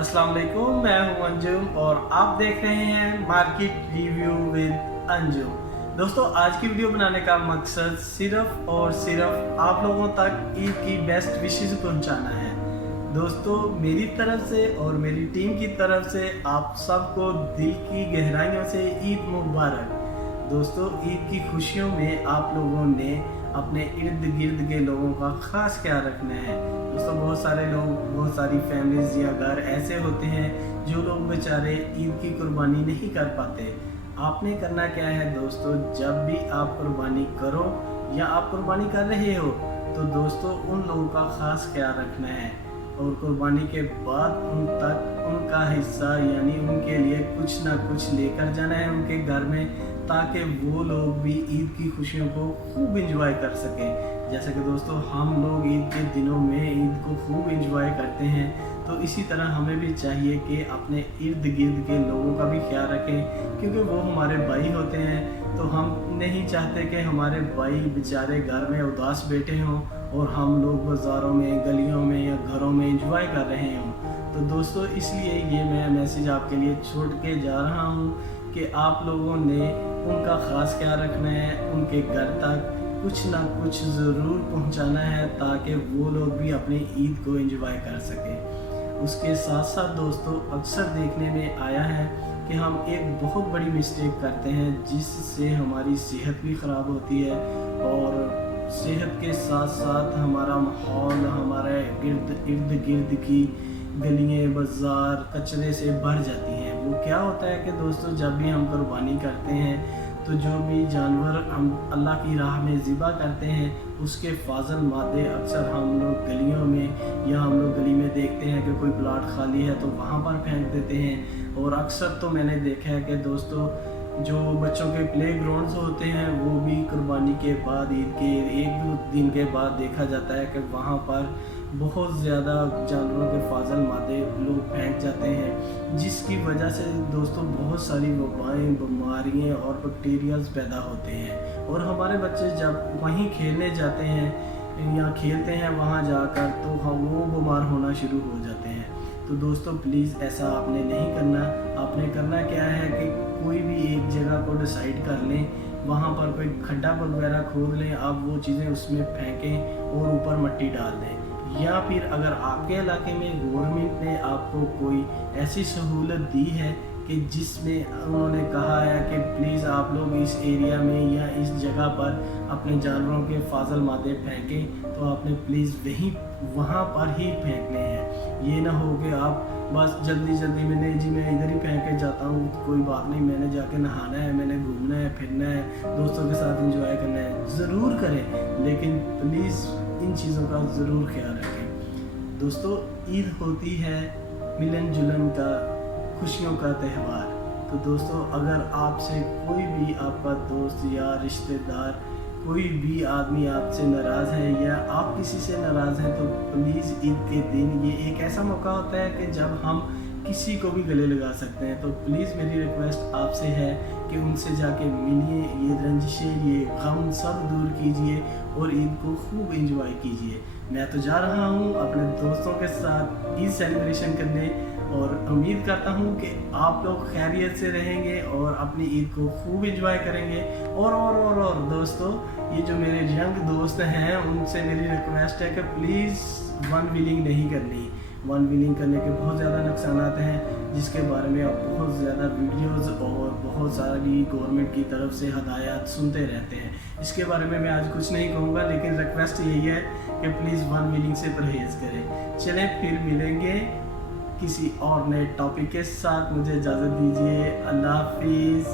अस्सलाम वालेकुम, मैं हूं अंजुम और आप देख रहे हैं मार्केट रिव्यू विद अंजुम। दोस्तों, आज की वीडियो बनाने का मकसद सिर्फ और सिर्फ आप लोगों तक ईद की बेस्ट विशेस पहुंचाना है। दोस्तों, मेरी तरफ से और मेरी टीम की तरफ से आप सबको दिल की गहराइयों से ईद मुबारक। दोस्तों, ईद की खुशियों में आप लोगों ने अपने इर्द गिर्द के लोगों का खास ख्याल रखना है। दोस्तों, बहुत सारे लोग, बहुत सारी फैमिलीज या घर ऐसे होते हैं जो लोग बेचारे ईद की कुर्बानी नहीं कर पाते। आपने करना क्या है दोस्तों, जब भी आप कुर्बानी करो या आप कुर्बानी कर रहे हो तो दोस्तों उन लोगों का खास ख्याल रखना है और कुर्बानी के बाद उन तक उनका हिस्सा यानी उनके लिए कुछ ना कुछ लेकर जाना है उनके घर में, ताकि वो लोग भी ईद की खुशियों को खूब इंजॉय कर सकें। जैसे कि दोस्तों हम लोग ईद के दिनों में ईद को खूब इंजॉय करते हैं, तो इसी तरह हमें भी चाहिए कि अपने इर्द गिर्द के लोगों का भी ख्याल रखें, क्योंकि वो हमारे भाई होते हैं। तो हम नहीं चाहते कि हमारे भाई बेचारे घर में उदास बैठे हों और हम लोग बाज़ारों में, गलियों में या घरों में इंजॉय कर रहे हों। तो दोस्तों, इसलिए ये मैं मैसेज आपके लिए छोड़ के जा रहा हूँ कि आप लोगों ने उनका ख़ास ख्याल रखना है, उनके घर तक कुछ ना कुछ ज़रूर पहुंचाना है ताकि वो लोग भी अपनी ईद को एंजॉय कर सकें। उसके साथ साथ दोस्तों, अक्सर देखने में आया है कि हम एक बहुत बड़ी मिस्टेक करते हैं जिससे हमारी सेहत भी ख़राब होती है और सेहत के साथ साथ हमारा माहौल, हमारे इर्द गिर्द की गलियाँ, बाज़ार कचरे से भर जाती हैं। वो क्या होता है कि दोस्तों, जब भी हम कुर्बानी करते हैं तो जो भी जानवर हम अल्लाह की राह में ज़िबा करते हैं उसके फाजल मादे अक्सर हम लोग गलियों में या हम लोग गली में देखते हैं कि कोई प्लाट खाली है तो वहाँ पर फेंक देते हैं। और अक्सर तो मैंने देखा है कि दोस्तों जो बच्चों के प्ले ग्राउंड्स होते हैं वो भी कुर्बानी के बाद, ईद के एक दो दिन के बाद देखा जाता है कि वहाँ पर बहुत ज़्यादा जानवरों के फाजल मादे लोग फेंक जाते हैं, जिसकी वजह से दोस्तों बहुत सारी वबाएँ, बीमारियाँ और बैक्टीरियाज पैदा होते हैं। और हमारे बच्चे जब वहीं खेलने जाते हैं या खेलते हैं वहाँ जाकर तो हम वो बीमार होना शुरू हो जाते हैं। तो दोस्तों प्लीज़ ऐसा आपने नहीं करना। आपने करना क्या है कि कोई भी एक जगह को डिसाइड कर लें, वहाँ पर कोई खड्डा वगैरह खोद लें, आप वो चीज़ें उसमें फेंकें और ऊपर मिट्टी डाल दें। या फिर अगर आपके इलाके में गवर्नमेंट ने आपको कोई ऐसी सहूलत दी है कि जिसमें उन्होंने कहा है कि प्लीज़ आप लोग इस एरिया में या इस जगह पर अपने जानवरों के फाजल मादे फेंकें, तो आपने प्लीज़ वहाँ पर ही फेंकने हैं। ये ना हो कि आप बस जल्दी जल्दी में, नहीं जी मैं इधर ही फेंक के जाता हूँ, कोई बात नहीं, मैंने जाके नहाना है, मैंने घूमना है, फिरना है, दोस्तों के साथ एंजॉय करना है। ज़रूर करें, लेकिन प्लीज़ इन चीज़ों का ज़रूर ख्याल रखें। दोस्तों, ईद होती है मिलन जुलन का, खुशियों का त्यौहार। तो दोस्तों, अगर आपसे कोई भी आपका दोस्त या रिश्तेदार, कोई भी आदमी आपसे नाराज़ है या आप किसी से नाराज़ हैं, तो प्लीज़ ईद के दिन ये एक ऐसा मौका होता है कि जब हम किसी को भी गले लगा सकते हैं। तो प्लीज़ मेरी रिक्वेस्ट आपसे है कि उनसे जाके मिलिए, ये रंजिशें, ये गम सब दूर कीजिए और ईद को खूब एंजॉय कीजिए। मैं तो जा रहा हूँ अपने दोस्तों के साथ ईद सेलिब्रेशन करने और उम्मीद करता हूँ कि आप लोग खैरियत से रहेंगे और अपनी ईद को खूब एंजॉय करेंगे। और दोस्तों, ये जो मेरे यंग दोस्त हैं उनसे मेरी रिक्वेस्ट है कि प्लीज़ वन व्हीलिंग नहीं करनी। वन व्हीलिंग करने के बहुत ज़्यादा नुकसान हैं, जिसके बारे में आप बहुत ज़्यादा वीडियोस और बहुत सारी गवर्नमेंट की तरफ से हदायत सुनते रहते हैं। इसके बारे में मैं आज कुछ नहीं कहूँगा, लेकिन रिक्वेस्ट यही है कि प्लीज़ वन व्हीलिंग से परहेज़ करें। चलें, फिर मिलेंगे किसी और नए टॉपिक के साथ। मुझे इजाज़त दीजिए। अल्लाह हाफिज़।